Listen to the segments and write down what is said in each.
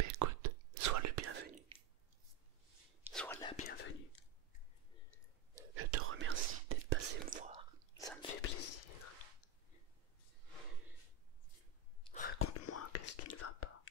ben écoute, sois le bienvenu. Sois la bienvenue. Je te remercie d'être passé me voir. Ça me fait plaisir. Raconte-moi qu'est-ce qui ne va pas.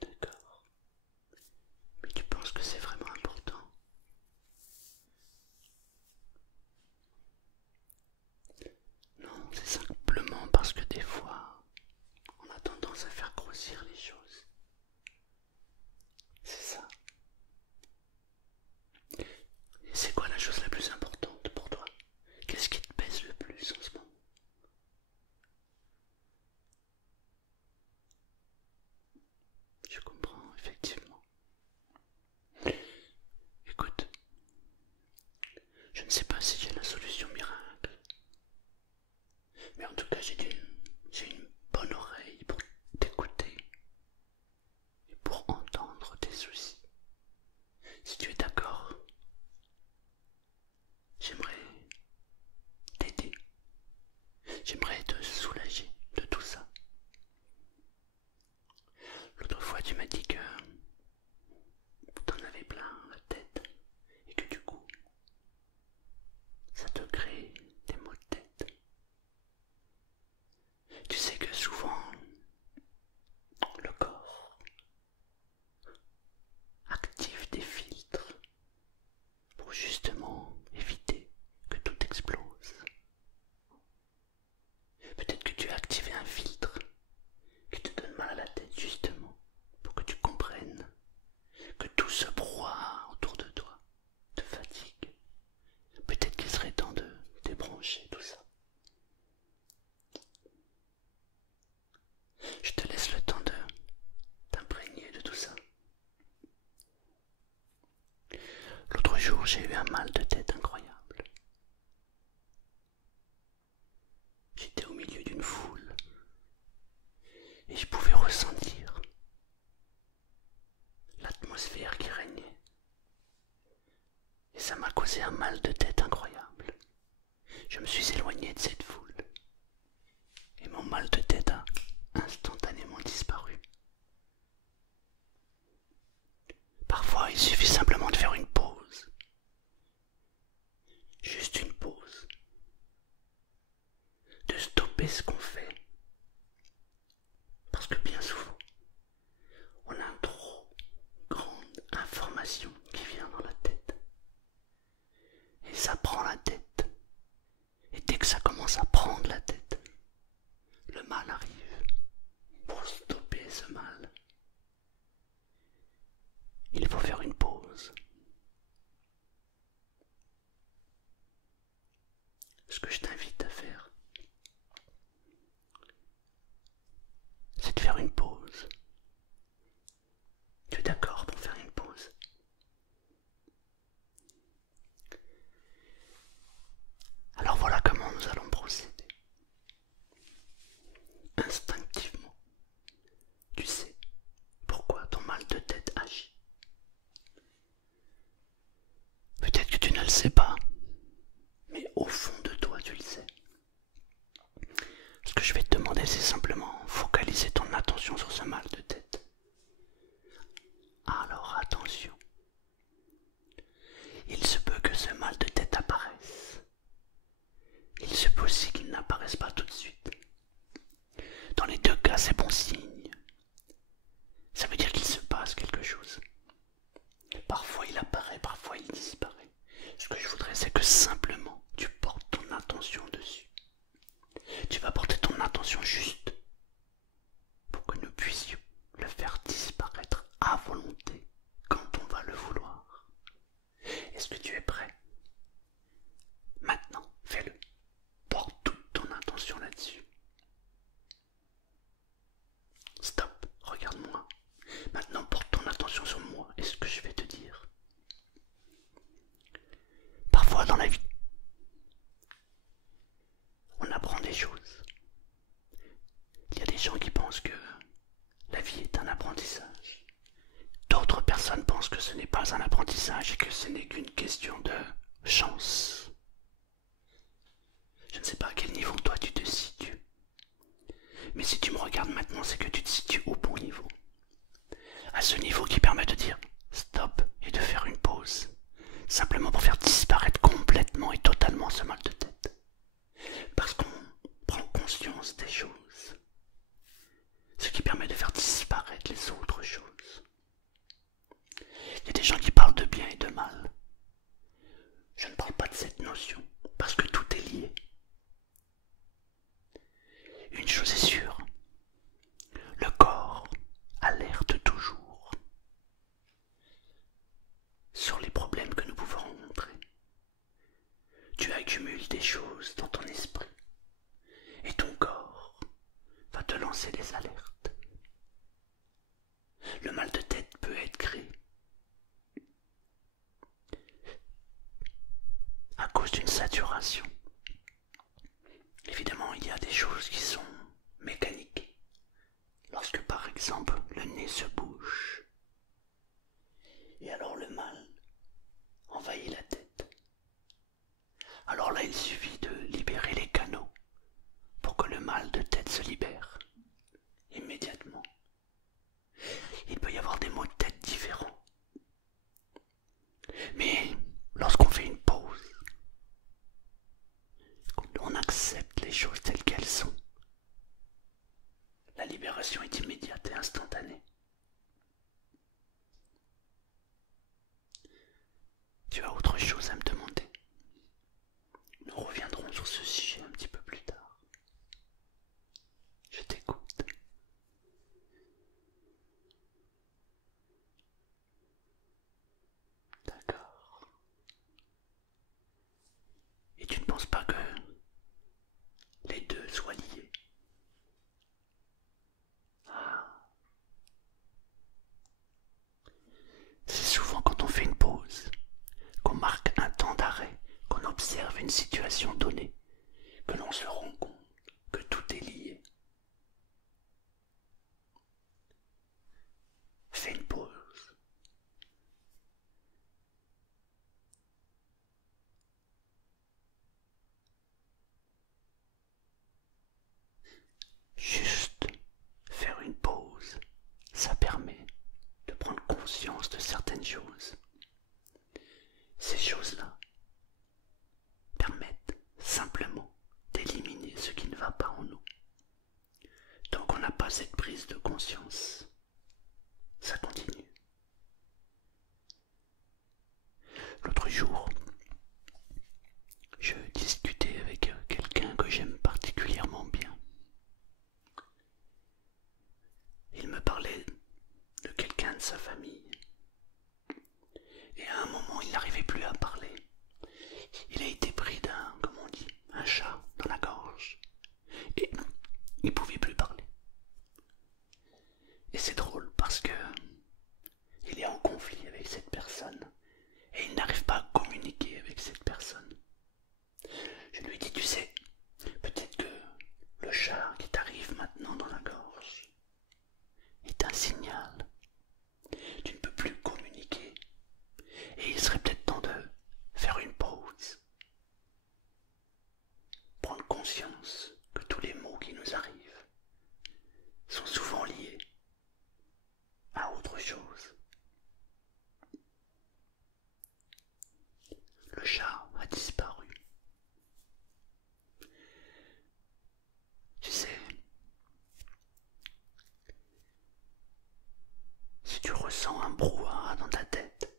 D'accord. Mais tu penses que c'est vraiment important? Non, c'est simplement parce que des fois, on a tendance à faire grossir les choses. C'est ça. Et c'est quoi la chose la plus importante pour toi? Qu'est-ce qui te pèse le plus en ce moment? Je comprends, effectivement. Écoute, je ne sais pas si j'ai la solution miracle, mais en tout cas j'ai une bonne oreille pour t'écouter et pour entendre tes soucis. Si tu es d'accord, j'aimerais t'aider, j'aimerais te soulager de tout ça. L'autre fois tu m'as dit que t'en avais plein la tête et que du coup ça te crée des maux de tête. Tu sais que souvent le corps active des filtres pour justement éviter que tout explose. Peut-être que tu as activé un filtre qui te donne mal à la tête justement pour que tu comprennes que tout ce brouhaha autour de toi te fatigue. Peut-être qu'il serait temps de débrancher tout ça. Je te laisse le temps de t'imprégner de tout ça. L'autre jour, j'ai eu un mal de tête incroyable. J'étais au milieu d'une foule et je pouvais ressentir l'atmosphère qui régnait. Et ça m'a causé un mal de tête incroyable. Je me suis éloigné de cette foule et mon mal de tête a instantanément disparu. Parfois, il suffit simplement de faire une pause. Juste une pause. De stopper ce qu'on fait. Parce que bien souvent, on a une trop grande information qui vient dans la tête. Et ça prend la tête. Et dès que ça commence à prendre la tête, le mal arrive. Pour stopper ce mal, il faut faire une pause. Ce que je t'invite à faire, c'est de faire une pause. Tu es d'accord pour faire une pause? Alors voilà comment nous allons procéder. Instinctivement, tu sais pourquoi ton mal de tête agit. Peut-être que tu ne le sais pas, mais au fond de toi tu le sais. Ce que je vais te demander, c'est simplement focaliser ton attention sur ce mal de tête. Alors attention, il se peut que ce mal de tête apparaisse. Il se peut aussi qu'il n'apparaisse pas tout de suite. Dans les deux cas, c'est bon signe. Ça veut dire qu'il se passe quelque chose. Parfois il apparaît, parfois il disparaît. Ce que je voudrais, c'est que simplement tu portes ton attention dessus. Tu vas porter ton attention juste pour que nous puissions le faire disparaître à volonté quand on va le vouloir. Est-ce que tu es prêt? Maintenant, fais-le. Porte toute ton attention là-dessus. Stop, regarde-moi. Maintenant, porte ton attention sur moi et ce que je vais te dire. Parfois dans la vie, on apprend des choses. Il y a des gens qui pensent que la vie est un apprentissage. D'autres personnes pensent que ce n'est pas un apprentissage et que ce n'est qu'une question de chance. regarde maintenant, c'est que tu te situes au bon niveau. À ce niveau qui permet de dire stop et de faire une pause. Simplement pour faire disparaître complètement et totalement ce mal de tête. Parce qu'on prend conscience des choses. Ce qui permet de faire disparaître les autres choses. Il y a des gens qui parlent de bien et de mal. Je ne parle pas de cette notion, parce que tout est lié. Une chose est sûre, le corps alerte toujours sur les problèmes que nous pouvons rencontrer. Tu accumules des choses dans ton esprit, et ton corps va te lancer des alertes. Le mal de tête peut être créé à cause d'une saturation. Évidemment, il y a des choses qui sont mécaniques. Lorsque par exemple le nez se bouche, et alors le mal envahit la tête. Alors là, il suffit de libérer les canaux pour que le mal de tête se libère immédiatement. Il peut y avoir des maux de tête différents. Mais lorsqu'on fait une pause, on accepte les choses telles qu'elles sont. La libération est immédiate et instantanée. Tu as autre chose à me demander? Nous reviendrons sur ce sujet un petit peu plus tard. Je t'écoute. D'accord. Et tu ne penses pas que les deux soient liés? Ah. C'est souvent quand on fait une pause, qu'on marque un temps d'arrêt, qu'on observe une situation donnée, que l'on se rend compte que tout est lié. Fais une pause. Juste faire une pause, ça permet de prendre conscience de certaines choses. Ces choses-là permettent simplement d'éliminer ce qui ne va pas en nous. Tant qu'on n'a pas cette prise de conscience, ça continue. L'autre jour, je discutais avec quelqu'un que j'aime particulièrement bien. Il me parlait de quelqu'un de sa famille. Et à un moment, il n'arrivait plus à parler. Il a été pris d'un, comme on dit, un chat dans la gorge. Et il ne pouvait plus parler. Et c'est drôle parce que il est en conflit avec cette personne. Et il n'arrive pas à communiquer avec cette personne. Je lui ai dit, tu sais, peut-être que le chat qui t'arrive maintenant dans la gorge est un signal. Tu ne peux plus communiquer. Et il serait peut-être temps de faire une pause. Prendre conscience que tous les mots qui nous arrivent sont souvent liés à autre chose. Le chat a disparu. Tu sais, si tu ressens un brouhaha dans ta tête,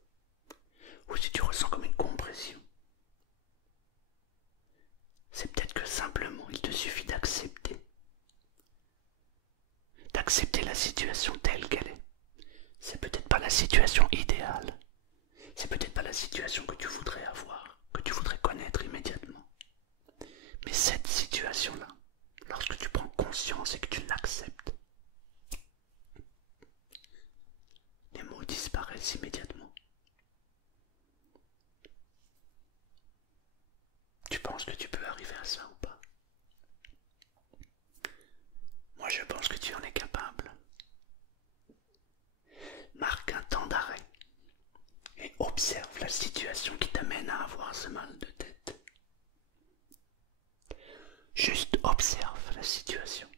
ou si tu ressens comme une compression, c'est peut-être que simplement il te suffit d'accepter la situation telle qu'elle est. C'est peut-être pas la situation idéale, c'est peut-être pas la situation que tu voudrais avoir, que tu voudrais connaître immédiatement. Mais cette situation-là, lorsque tu prends conscience et que tu l'acceptes, les mots disparaissent immédiatement. Tu penses que tu peux arriver à ça ou pas? Moi, je pense que tu en es capable. Marque un temps d'arrêt et observe la situation qui t'amène à avoir ce mal de tête. Juste observe la situation.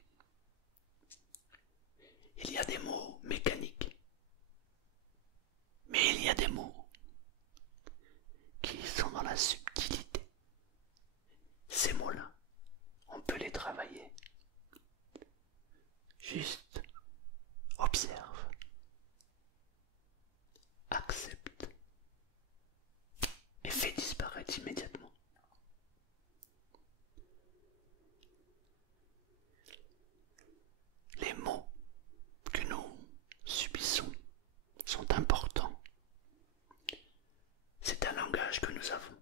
langage que nous avons.